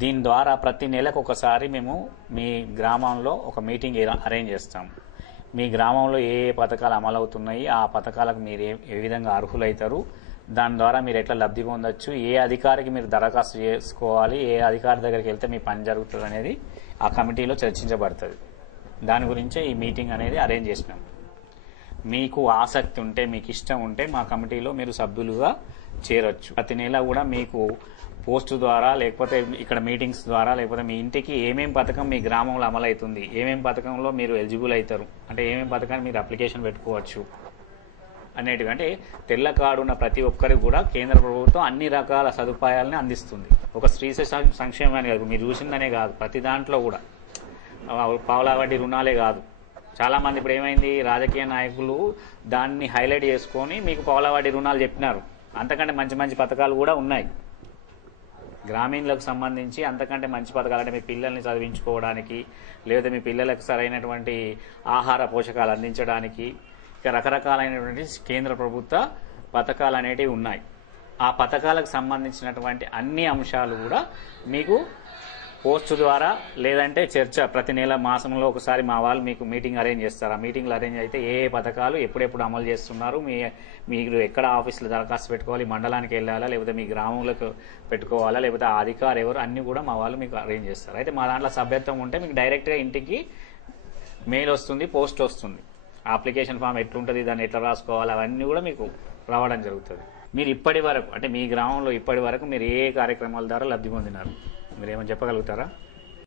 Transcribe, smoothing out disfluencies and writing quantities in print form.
దీని ద్వారా ప్రతి నెలకు ఒకసారి మేము మీ గ్రామంలో ఒక మీటింగ్ అరేంజ్ చేస్తాం. మీ గ్రామంలో ఏ ఏ పథకాలు అమలవుతున్నాయి, ఆ పథకాలకు మీరు ఏ విధంగా అర్హులవుతారు, దాని ద్వారా మీరు ఎట్లా లబ్ధి పొందొచ్చు, ఏ అధికారికి మీరు దరఖాస్తు చేసుకోవాలి, ఏ అధికారి దగ్గరికి వెళ్తే మీ పని జరుగుతుంది అనేది ఆ కమిటీలో చర్చించబడుతుంది. దాని గురించే ఈ మీటింగ్ అనేది అరేంజ్ చేసినాం. మీకు ఆసక్తి ఉంటే, మీకు ఇష్టం ఉంటే మా కమిటీలో మీరు సభ్యులుగా చేరొచ్చు. ప్రతి నెల కూడా మీకు పోస్టు ద్వారా, లేకపోతే ఇక్కడ మీటింగ్స్ ద్వారా, లేకపోతే మీ ఇంటికి ఏమేం పథకం మీ గ్రామంలో అమలవుతుంది, ఏమేం పథకంలో మీరు ఎలిజిబుల్ అవుతారు, అంటే ఏమేం పథకాన్ని మీరు అప్లికేషన్ పెట్టుకోవచ్చు అనేటివి. అంటే తెల్ల కార్డు ఉన్న ప్రతి ఒక్కరికి కూడా కేంద్ర ప్రభుత్వం అన్ని రకాల సదుపాయాలని అందిస్తుంది. ఒక స్త్రీ సంక్షేమాన్ని కాదు, మీరు చూసిందనే కాదు, ప్రతి దాంట్లో కూడా పావలా వడ్డీ రుణాలే కాదు. చాలామంది ఇప్పుడు ఏమైంది, రాజకీయ నాయకులు దాన్ని హైలైట్ చేసుకొని మీకు పావలా వడ్డీ రుణాలు చెప్పినారు. అంతకంటే మంచి మంచి పథకాలు కూడా ఉన్నాయి గ్రామీణులకు సంబంధించి. అంతకంటే మంచి పథకాలు అంటే మీ పిల్లల్ని చదివించుకోవడానికి, లేదా మీ పిల్లలకు సరైనటువంటి ఆహార పోషకాలు అందించడానికి, ఇక రకరకాలైనటువంటి కేంద్ర ప్రభుత్వ పథకాలు అనేటివి ఉన్నాయి. ఆ పథకాలకు సంబంధించినటువంటి అన్ని అంశాలు కూడా మీకు పోస్టు ద్వారా, లేదంటే చర్చ ప్రతి నెల మాసంలో ఒకసారి మా వాళ్ళు మీకు మీటింగ్ అరేంజ్ చేస్తారు. ఆ మీటింగ్లు అరేంజ్ అయితే ఏ పథకాలు ఎప్పుడెప్పుడు అమలు చేస్తున్నారు, మీరు ఎక్కడ ఆఫీసులో దరఖాస్తు పెట్టుకోవాలి, మండలానికి వెళ్ళాలా, లేకపోతే మీ గ్రామంలోకి పెట్టుకోవాలా, లేకపోతే ఆ అధికారి ఎవరు, అన్నీ కూడా మా వాళ్ళు మీకు అరేంజ్ చేస్తారు. అయితే మా దాంట్లో సభ్యత్వం ఉంటే మీకు డైరెక్ట్గా ఇంటికి మెయిల్ వస్తుంది, పోస్ట్ వస్తుంది. అప్లికేషన్ ఫామ్ ఎట్లుంటుంది, దాన్ని ఎట్లా రాసుకోవాలి, అవన్నీ కూడా మీకు రావడం జరుగుతుంది. మీరు ఇప్పటి వరకు అంటే మీ గ్రామంలో ఇప్పటి వరకు మీరు ఏ కార్యక్రమాల ద్వారా లబ్ధి పొందినారు, మీరు ఏమైనా చెప్పగలుగుతారా?